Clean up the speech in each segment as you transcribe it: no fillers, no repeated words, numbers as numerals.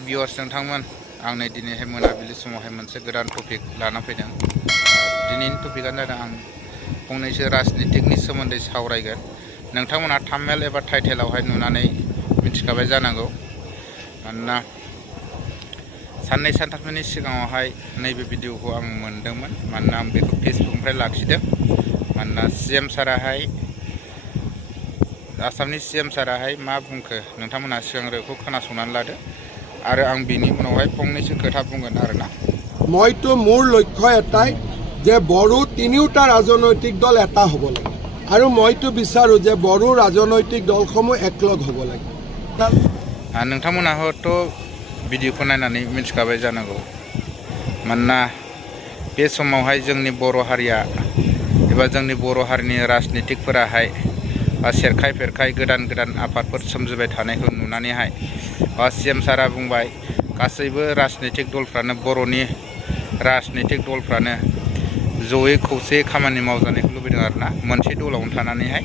Viewers नोंथांमोन आंनो दिनैहाय मोनाबिलि समावहाय मोनसे गोदान टपिक लाना फैदों। दिनैनि टपिकआनो जादों आं फंनैसो राजनितिकनि सोमोन्दै सावरायगोन। नोंथांमोना थाम्बनेल एबा टाइटेलावहाय नुनानै मिथिखाबाय जानांगौ। मानोना साननै सानथामनि सिगाङावहाय नैबे भिडिअखौ आं मोनदोंमोन। मानोना आं बेखौ फेसबुकनिफ्राय लाखिदों। मानोना सीएम साराहाय आसामनि सीएम साराहाय मा बुंखो नोंथांमोना सिगांग्रोखौ खोनासंनानै लादो आरो आं बिनि उनावहाय फंनैसो खोथा बुंगोन आरोना। মইতো মোৰ লক্ষ্য এটাই যে বড়ো তিনিওটা ৰাজনৈতিক দল এটা হ'ব লাগে আৰু মইতো বিচাৰো যে বড়ো ৰাজনৈতিক দলসমূহ একলগ হ'ব লাগে। नोंथांमोना हयथ' भिडिअखौ नायनानै मिथिखाबाय जानांगौ। मानोना बे समावहाय जोंनि बर' हारिया एबा जोंनि बर' हारिनि राजनितिकफोराहाय सेरखाय फेरखाय गोदान गोदान आफादफोर सोमजिबाय थानायखौ नुनानैहाय सीएम सारा बुंबाय गासैबो राजनितिक दलफ्रानो बर'नि राजनितिक दलफ्रानो जयै खौसे खामानि मावजानायखौ लुबैदों आरोना, मोनसे दलावनो थानानैहाय।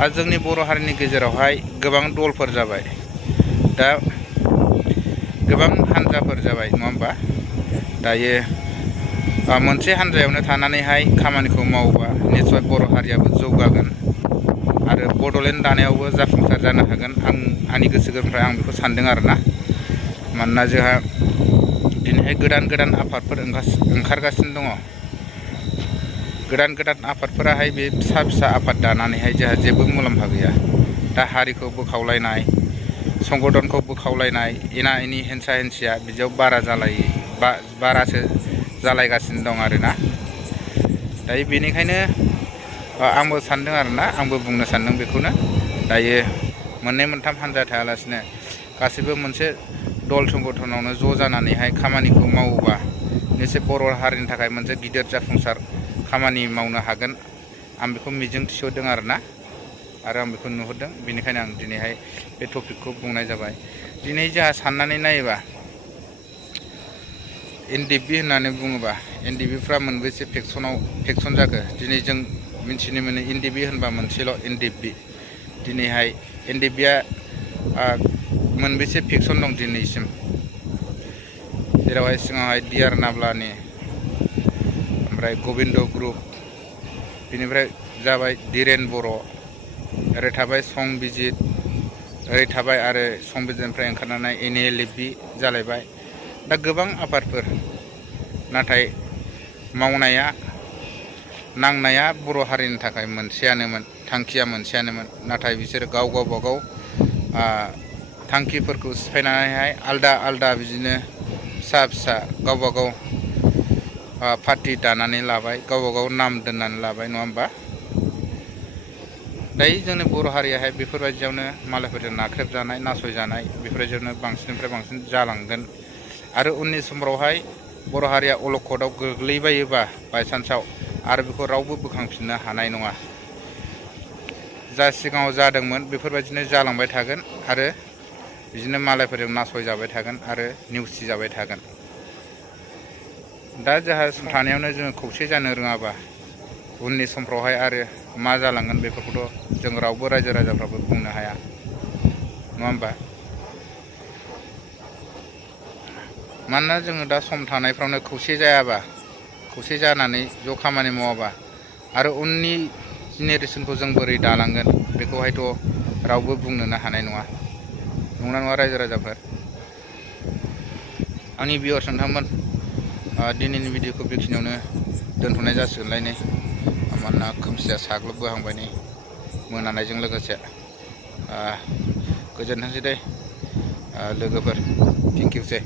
आरो जोंनि बर' हारिनि गेजेरावहाय गोबां दलफोर जाबाय, दा गोबां हान्जाफोर जाबाय नङा होमबा। दायो मोनसे हान्जायावनो थानानैहाय खामानिखौ मावोबा निस्सय बर' हारियाबो जौगागोन आरो बड'लेण्ड दानायावबो जाफुंसार जानो हागोन। आंनि गोसो गोरबोनिफ्राय आं बेखौ सानदों आरोना। मानोना जोंहा दिनैहाय गोदान गोदान आफादफोर ओंखारगासिनो दङ। गोदान गोदान आफादफोराहाय बे फिसा फिसा आफाद दानानैहाय जोंहा जेबो मुलाम्फा गैया। दा हारिखौ बोखावलायनाय, संगठनखौ बोखावलायनाय, एना एनि हिंसा हिंसिया बिदियाव बारासो जालायगासिनो दं आरोना। दायो बेनिखायनो आंबो सानदों आरोना, आंबो बुंनो सानदों बेखौनो। दायो मोननै मोनथाम हान्जा थायालासिनो गासैबो मोनसे दल संगठनावनो ज' जानानैहाय खामानिखौ मावोबा निश्चय बर' हारिनि थाखाय मोनसे गिदिर जाफुंसार खामानि मावनो हागोन। आं बेखौ मिजिं थिसनदों आरोना, आरो आं बेखौ नुहुरदों। बेनिखायनो आं दिनैहाय बे टपिकखौ बुंनाय जाबाय। दिनै जोंहा साननानै नायोबा एनडिएफबि होननानै बुङोबा एनडिएफबिफ्रा मोनबेसे फेक्सन जाखो दिनै जों मिथिनो मोनो। एनडिएफबि होनबा मोनसेल' एनडिएफबि। दिनैहाय एनडिएफबिया मोनबेसे फेक्सन दं दिनैसिम, जेरावहाय सिगाङावहाय डिआर नाब्लानि, ओमफ्राय गबिन्द ग्रुप, बिनिफ्राय जाबाय धीरेन बर', ओरै थाबाय संबिजित, ओरै थाबाय आरो संबिजितनिफ्राय ओंखारनानै एनएलएफबि जालायबाय। दा गोबां आफादफोर, नाथाय मावनाया नांनाया बर' हारिनि थाखाय मोनसेयानोमोन, थांखिया मोनसेयानोमोन। नाथाय बिसोर गावबागाव थांखिफोरखौ सिफायनानैहाय आलदा आलदा बिदिनो फिसा फिसा गावबागाव पार्टि दानानै लाबाय, गावबागाव नाम दोननानै लाबाय नङा होमबा। दायो जोंनि बर' हारियाहाय बेफोरबायदियावनो मालायफोरजों नाख्रेबजानाय, नासयजानाय, बेफोरबायदियावनो बांसिननिफ्राय बांसिन जालांगोन। आरो उननि समफ्रावहाय बर' हारिया अलखदाव गोग्लैबायोबा बायसान्सआव आरो बेखौ रावबो बोखांफिननो हानाय नङा। जा सिगाङाव जादोंमोन बेफोरबायदिनो जालांबाय थागोन आरो बिदिनो मालायफोरजों नासयजाबाय थागोन आरो नेवसिजाबाय थागोन। दा जोंहा थानायावनो जोङो खौसे जानो रोङाबा उननि समफ्रावहाय आरो मा जालांगोन बेफोरखौथ' जों रावबो रायजो राजाफ्राबो बुंनो हाया नङा होमबा। मानोना जोङो दा सम थानायफ्रावनो खौसे जायाबा, खौसे जानानै ज' खामानि मावाबा आरो उननि जेनेरेसनखौ जों बोरै दालांगोन बेखौहायथ' रावबो बुंनोनो हानाय नङा, नंगौना नङा रायजो राजाफोर। आंनि भिउआर्स नोंथांमोन, दिनैनि भिडिअखौ बेखिनियावनो दोनथ'नाय जासिगोनलाय नै। मानोना खोमसिया साग्लोबबोहांबाय नै मोनानायजों लोगोसे। गोजोनथोंसै दे लोगोफोर, थेंकिउसै।